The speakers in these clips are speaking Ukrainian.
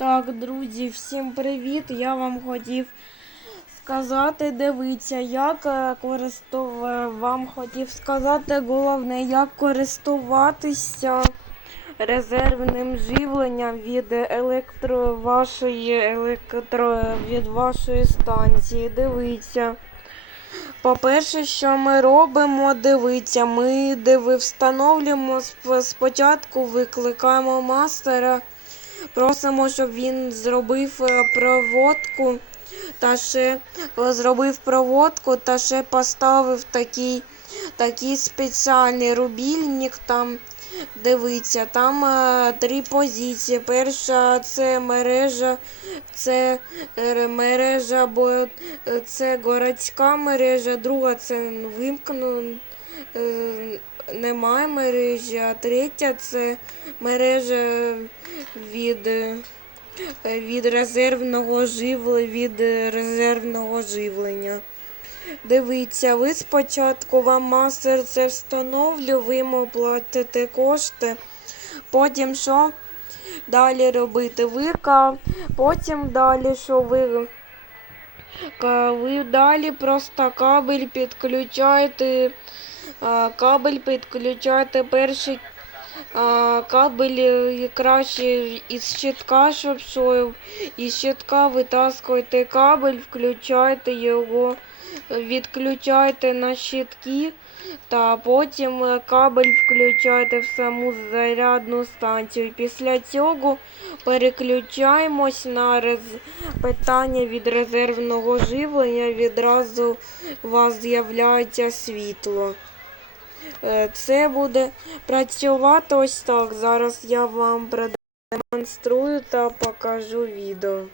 Так, друзі, всім привіт! Я вам хотів сказати, дивіться, як е, користув... вам хотів сказати головне, як користуватися резервним живленням від електро вашої електро від вашої станції. Дивіться. По-перше, що ми робимо, дивіться, ми диви встановлюємо спочатку, викликаємо мастера, просимо, щоб він зробив е, проводку та ще е, зробив проводку та ще поставив такий, такий спеціальний рубільник там. Дивіться, там е, три позиції. Перша це мережа, це мережа, бо це городська мережа, друга це вимкну, е, немає мережі, а третя це мережа від, від резервного живлення, від резервного живлення. Дивіться, ви спочатку вам мастер це встановлю, ви йому платите кошти. Потім що далі робити? Ви ка- потім далі що ви? Ви далі просто кабель підключаєте. Кабель підключаєте перший кабель е, краще із щитка, щоб що із щитка витаскуєте кабель, включаєте його відключаєте на щитки, та потім е, кабель включаєте в саму зарядну станцію. Після цього переключаємось на рез... питання від резервного живлення. Відразу у вас з'являється світло. Е, Це буде працювати ось так. Зараз я вам продемонструю та покажу відео.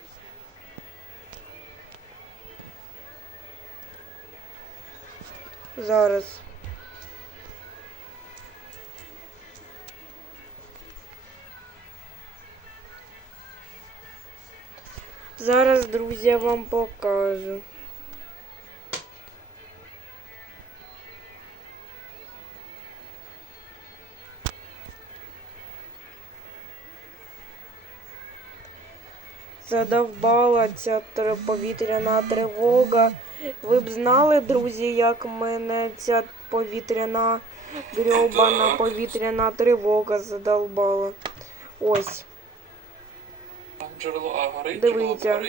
Зараз. Зараз, друзі, я вам покажу. Задовбала ця повітряна тривога. Ви б знали, друзі, як мене ця повітряна грьобана повітряна тривога задолбала. Ось. Джерело А горить, Дивіться.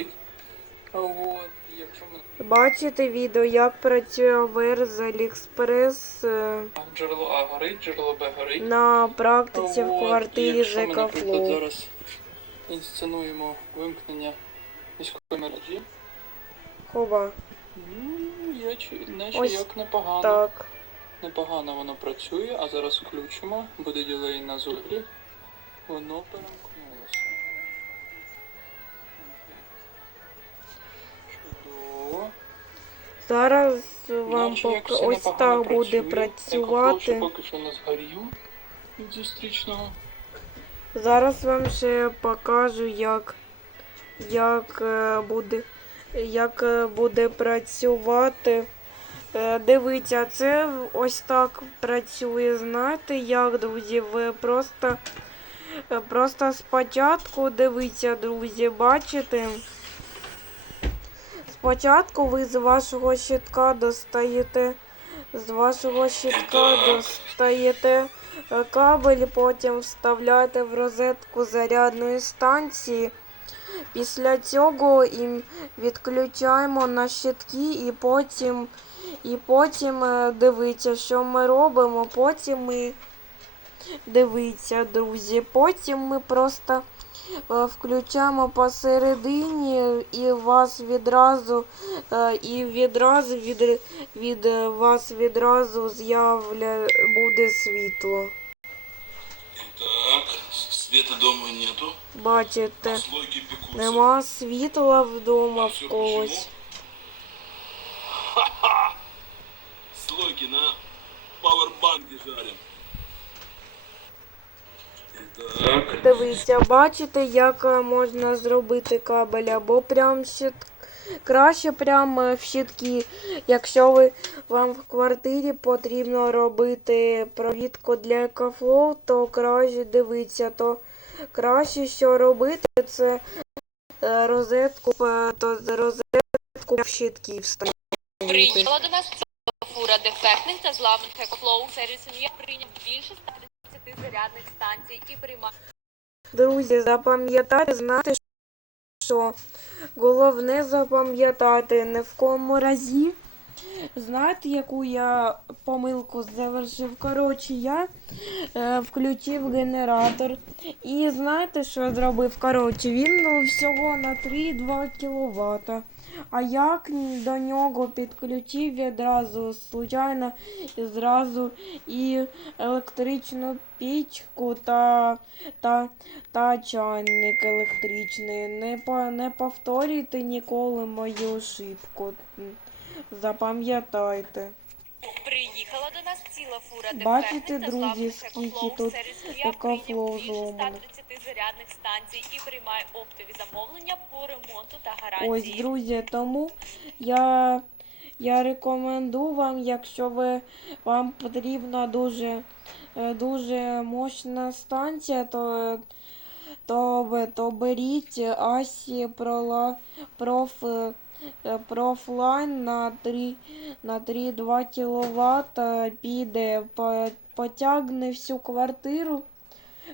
Бачите відео, як працює АВР з Аліекспрес е, джерело А горить, джерело Б горить. на практиці в квартирі ЖК-Флоу. зараз інсценуємо вимкнення міської мережі, Хоба. ну, я чи, наче Ось як непогано. Так. Непогано воно працює, а зараз включимо, буде ділей на зубі. Воно перемкнулося. Чудово. Зараз вам Наче поки ось непогано так буде працює. Екофлоу ще працювати. поки що не згорів від зустрічного. Зараз вам ще покажу, як, як е, буде, як е, буде працювати. Е, Дивіться, це ось так працює. Знаєте, як, друзі, ви просто, просто спочатку дивіться, друзі, бачите. Спочатку ви з вашого щитка достаєте, з вашого щитка достаєте кабель, потім вставляєте в розетку зарядної станції. Після цього і відключаємо на щитки і потім, і потім е, дивіться, що ми робимо. Потім ми дивіться, друзі. Потім ми просто е, включаємо посередині і вас відразу е, і відразу від, від е, вас відразу з'явля буде світло. Так, света дома нету. Бачите, нема світла вдома А в когось. Ха-ха! Слойки на пауэрбанке жарим. Так. Дивіться, бачите, як е, можна зробити кабель, або прям щит... краще прямо в щитки. Якщо ви вам в квартирі потрібно робити провідку для екофлоу, то краще дивіться, то краще що робити, це е, розетку, е, то розетку щитків вставити. Приїхала до нас фура дефектних та зламаних екофлоу. Сервіс ім'я прийняв більше 130 зарядних станцій і приймає Друзі, запам'ятайте, знати, що головне запам'ятати не в кому разі. Знаєте, яку я помилку завершив? Коротше, я е, включив генератор. І знаєте, що я зробив? Коротше, він всього на 3-2 кВт. А як до нього підключив відразу, случайно, зразу і електричну пічку та, та, та чайник електричний. Не, по, не повторюйте ніколи мою ошибку. Запам'ятайте. Приїхала до нас ціла фура Бачите, друзі, скільки тут екофлоу зломано. зарядних станцій і приймає оптові замовлення по ремонту та Ось, друзі, тому я, я рекомендую вам, якщо ви, вам потрібна дуже, е, дуже мощна станція, то, то, то беріть Асі Прола, проф, е, профлайн на 3, на 3,2 кВт піде, потягне всю квартиру.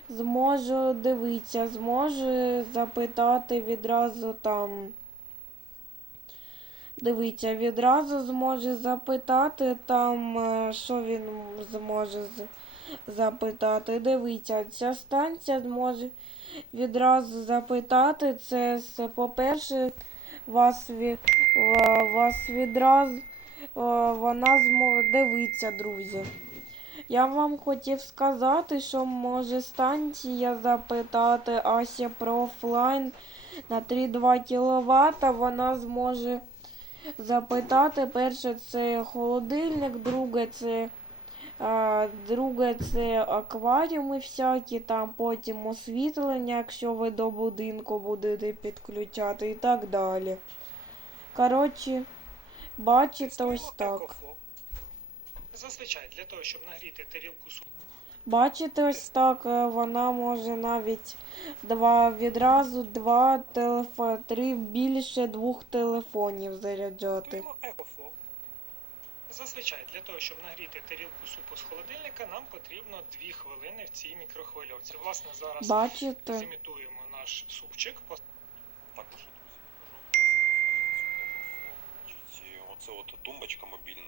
Зможу дивитися, зможу запитати відразу там. Дивіться, відразу зможе запитати там, е, що він зможе запитати. Дивіться, ця станція зможе відразу запитати. Це, по-перше, вас, від, вас відразу вона зможе дивіться, друзі. Я вам хотів сказати, що може станція запитати Ася про офлайн на 3-2 кВт. Вона зможе запитати. Перше це холодильник, друге це, друге це акваріуми всякі, там потім освітлення, якщо ви до будинку будете підключати і так далі. Коротше, бачите ось так. Зазвичай для того, щоб нагріти тарілку супу, Бачите, ось так е, вона може навіть два відразу два телефо, три більше двох телефонів заряджати. Зазвичай для того, щоб нагріти тарілку супу з холодильника, нам потрібно 2 хвилини в цій мікрохвильовці. Власне, зараз Бачите? зімітуємо наш супчик. Також, друзі, покажу Оце от тумбочка мобільна,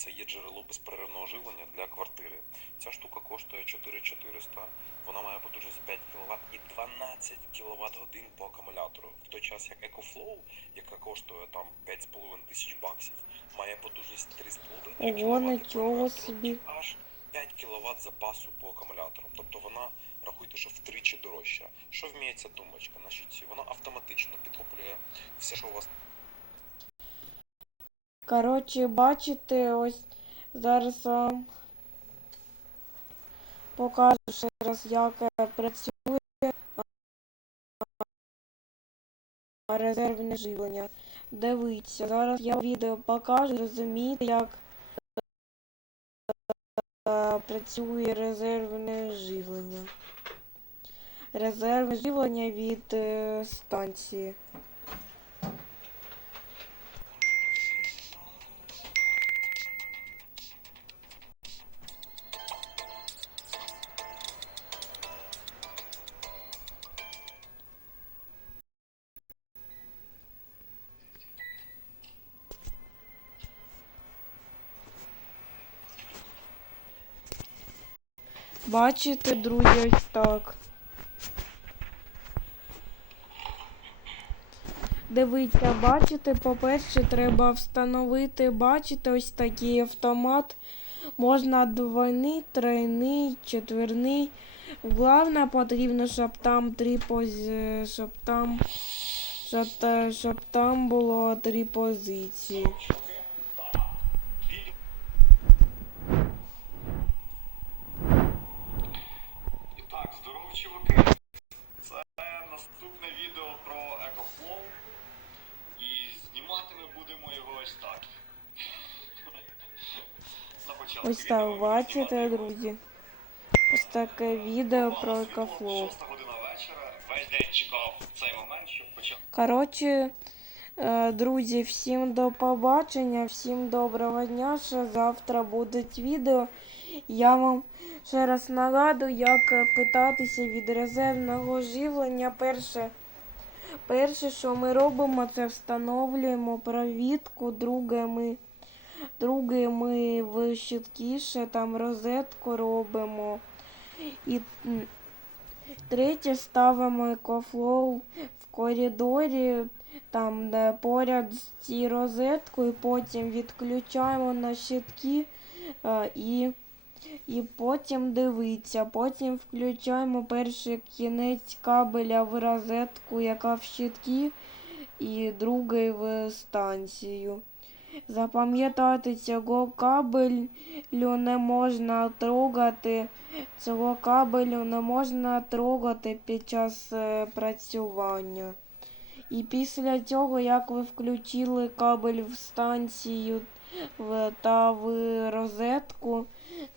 це є джерело безперервного живлення для квартири. Ця штука коштує 4400, вона має потужність 5 кВт і 12 кВт годин по акумулятору. В той час як EcoFlow, яка коштує там 5,5 тисяч баксів, має потужність 3,5 Ого, кВт і аж 5 кВт запасу по акумуляторам. Тобто вона рахуйте, що втричі дорожча. Що вміє ця тумбочка? Значить, вона автоматично підхоплює все, що у вас Коротше, бачите, ось зараз вам покажу ще раз, як працює резервне живлення. Дивіться, зараз я відео покажу, розумієте, як працює резервне живлення. Резервне живлення від е, станції. Бачите, друзі, ось так. Дивіться, бачите, по-перше, треба встановити, бачите, ось такий автомат. Можна двойний, тройний, четверний. Головне потрібно, щоб там три пози... щоб там щоб, щоб там було три позиції. І так, здоров, чуваки. Це наступне відео про EcoFlow. І знімати ми будемо його ось так. На початку Ось так, бачите, друзі. Ось таке відео про Світло, екофлоу. 6 година вечора, весь день чекав цей момент, щоб почати. Коротше, е, друзі, всім до побачення, всім доброго дня. Ще завтра будуть відео. Я вам ще раз нагадую, як питатися від резервного живлення. Перше, перше, що ми робимо, це встановлюємо провідку. Друге, ми, друге, ми в щитки там розетку робимо. І третє ставимо екофлоу в коридорі, там де поряд з цією розеткою, потім відключаємо на щитки е, і, і потім дивиться. Потім включаємо перший кінець кабеля в розетку, яка в щитки, і другий в станцію. Запам'ятати цього кабелю не можна трогати. Цього кабелю не можна трогати під час е, працювання. І після цього, як ви включили кабель в станцію та в розетку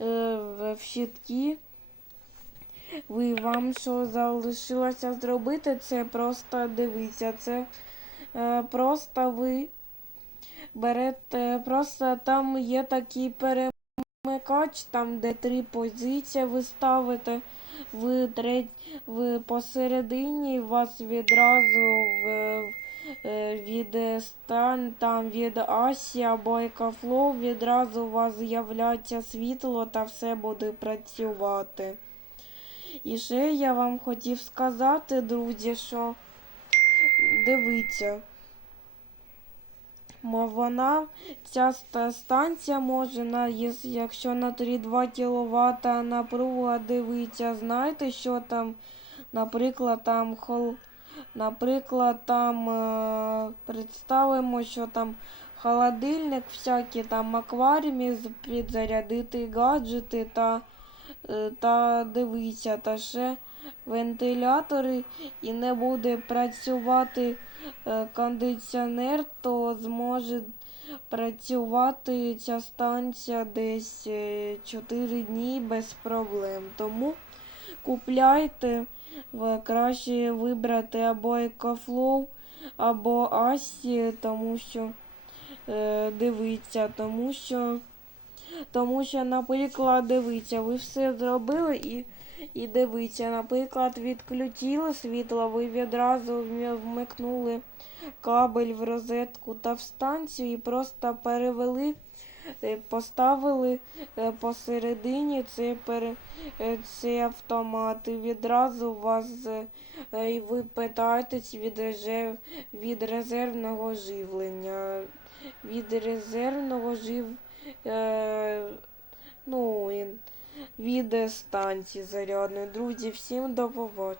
е, в, в щитки, ви вам що залишилося зробити, це просто дивіться. Це е, просто ви берете, просто там є такий перемикач, там де три позиції ви ставите. В, треть, в посередині вас відразу в, е, від е, стан, там від Асі або Екофлоу відразу у вас з'являється світло та все буде працювати. І ще я вам хотів сказати, друзі, що дивіться. Вона, ця станція може, на, якщо на 3,2 кВт напруга дивиться, знаєте, що там, наприклад, там хол, наприклад, там е, представимо, що там холодильник, всякі там акваріумі, підзарядити гаджети та, е, та дивиться, та ще вентилятори і не буде працювати кондиціонер, то зможе працювати ця станція десь 4 дні без проблем. Тому купляйте, краще вибрати або Екофлоу, або Асі, тому що е, дивіться, тому що, тому що, наприклад, дивіться, ви все зробили і і дивіться, наприклад, відключили світло, ви відразу вмикнули кабель в розетку та в станцію і просто перевели, е, поставили е, посередині цей, е, цей автомат. І відразу вас і ви питаєтесь від, резерв, від резервного живлення. Від резервного жив. Е, ну, від станції зарядної. Друзі, всім до побачення.